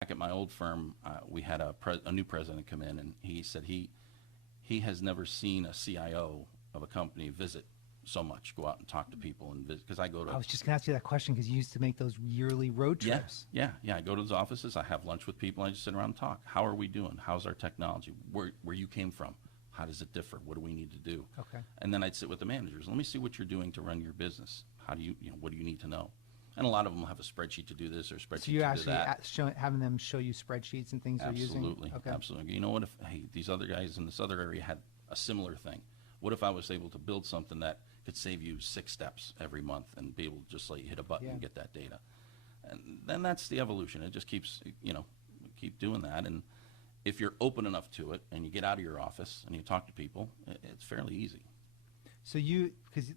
back at my old firm, we had a new president come in, and he said he has never seen a CIO of a company visit so much, go out and talk to people and visit. Because I go to. I was just going to ask you that question because you used to make those yearly road trips. Yeah. I go to those offices. I have lunch with people. I just sit around and talk. How are we doing? How's our technology? Where you came from? How does it differ? What do we need to do? Okay. And then I'd sit with the managers. Let me see what you're doing to run your business. How do what do you need to know? And a lot of them will have a spreadsheet to do this or a spreadsheet So you're to do actually that. having them show you spreadsheets and things they're using? Absolutely. Okay. Absolutely. You know what? If these other guys in this other area had a similar thing, what if I was able to build something that could save you 6 steps every month and be able to just hit a button and get that data? And then that's the evolution. It just keeps, keep doing that. And if you're open enough to it and you get out of your office and you talk to people, it's fairly easy. So because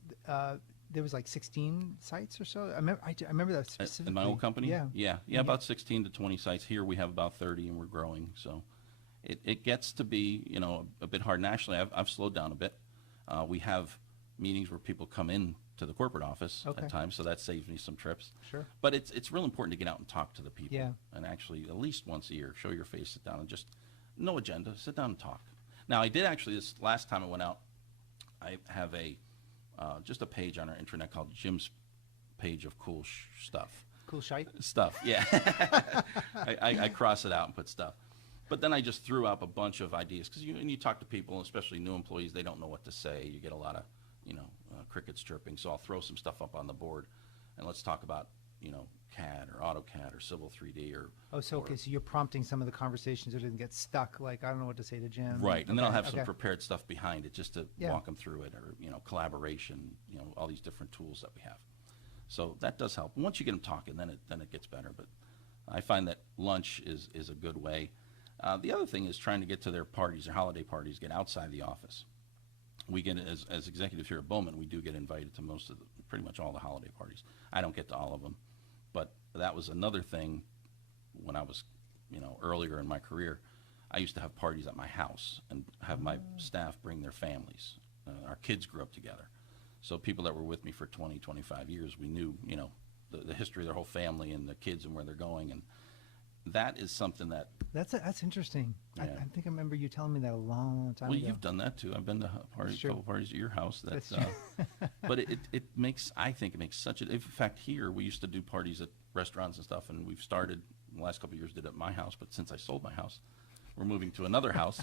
there was like 16 sites or so. I remember that specifically. In my old company? Yeah. Yeah, about 16 to 20 sites. Here we have about 30 and we're growing. So it gets to be, a bit hard. Nationally, I've slowed down a bit. We have meetings where people come in to the corporate office at times, so that saves me some trips. Sure. But it's real important to get out and talk to the people. Yeah. And actually, at least once a year, show your face, sit down, and just no agenda, sit down and talk. Now, I did actually, this last time I went out, I have just a page on our intranet called Jim's page of cool stuff. Cool shite? Stuff, yeah. I cross it out and put stuff. But then I just threw up a bunch of ideas because you talk to people, especially new employees, they don't know what to say. You get a lot of crickets chirping. So I'll throw some stuff up on the board, and let's talk about CAD or AutoCAD or Civil 3D or. Oh, so okay, so you're prompting some of the conversations so it doesn't get stuck. Like I don't know what to say to Jim. Right, and then I'll have some prepared stuff behind it just to walk them through it, or collaboration, all these different tools that we have. So that does help. Once you get them talking, then it gets better. But I find that lunch is a good way. The other thing is trying to get to their parties, their holiday parties, get outside the office. We get, as executives here at Bowman, we do get invited to pretty much all the holiday parties. I don't get to all of them, but that was another thing when I was, earlier in my career. I used to have parties at my house and have my staff bring their families. Our kids grew up together. So people that were with me for 20, 25 years, we knew, the history of their whole family and the kids and where they're going. And that is something that... That's interesting. Yeah. I think I remember you telling me that a long time ago. Well, you've done that too. I've been to a couple parties at your house. That's true. But I think it makes such a... In fact, here, we used to do parties at restaurants and stuff, and we've started, the last couple of years, did it at my house. But since I sold my house, we're moving to another house,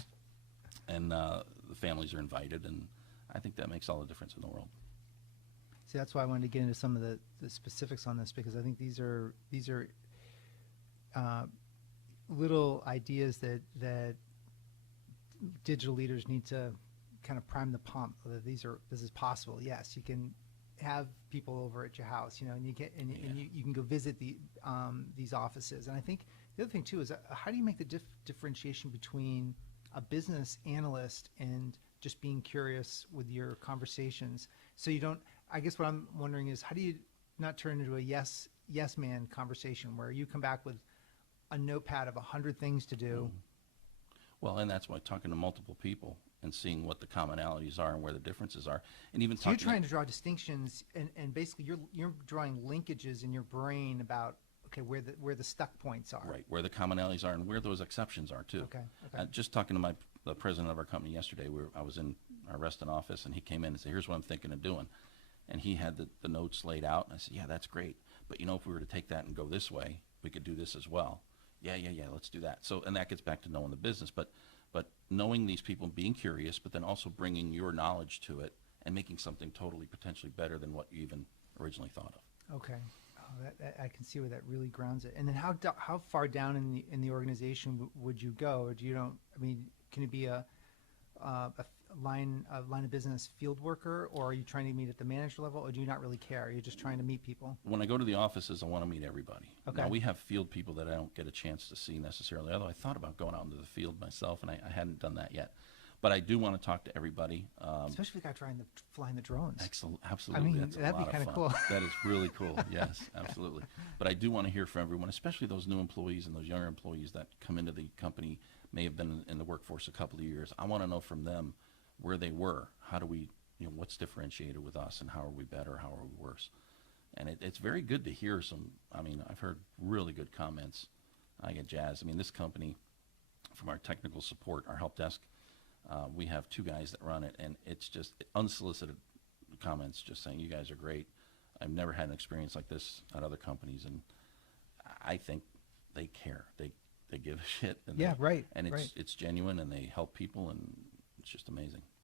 and the families are invited, and I think that makes all the difference in the world. See, that's why I wanted to get into some of the specifics on this, because I think these are little ideas that digital leaders need to kind of prime the pump that this is possible. Yes, you can have people over at your house, and you get and you can go visit these offices. And I think the other thing too is how do you make the differentiation between a business analyst and just being curious with your conversations, so you don't. I guess what I'm wondering is how do you not turn into a yes man conversation where you come back with a notepad of 100 things to do. Well, and that's why talking to multiple people and seeing what the commonalities are and where the differences are, and even so you're trying to draw distinctions, and basically you're drawing linkages in your brain about where the stuck points are. Right, where the commonalities are and where those exceptions are too. Okay. Just talking to the president of our company yesterday, I was in our Reston office, and he came in and said, "Here's what I'm thinking of doing," and he had the notes laid out, and I said, "Yeah, that's great, but if we were to take that and go this way, we could do this as well." Yeah, let's do that. So, and that gets back to knowing the business, but knowing these people, being curious, but then also bringing your knowledge to it and making something totally potentially better than what you even originally thought of. Okay, I can see where that really grounds it. And then how far down in the organization would you go, or can it be a line of business field worker, or are you trying to meet at the manager level, or do you not really care? You're just trying to meet people? When I go to the offices, I want to meet everybody. Okay. Now, we have field people that I don't get a chance to see necessarily, although I thought about going out into the field myself, and I hadn't done that yet. But I do want to talk to everybody. Especially the guy flying the drones. Excellent, absolutely. That's that'd be kind of cool. That is really cool, yes, absolutely. But I do want to hear from everyone, especially those new employees and those younger employees that come into the company, may have been in the workforce a couple of years. I want to know from them where they were. How do we, what's differentiated with us, and how are we better, how are we worse? And it's very good to hear I've heard really good comments I get jazzed. I mean, this company, from our technical support, our help desk, we have 2 guys that run it, and it's just unsolicited comments just saying, you guys are great. I've never had an experience like this at other companies, and I think they care. They give a shit. And Yeah, right. And right. it's genuine, and they help people, and it's just amazing.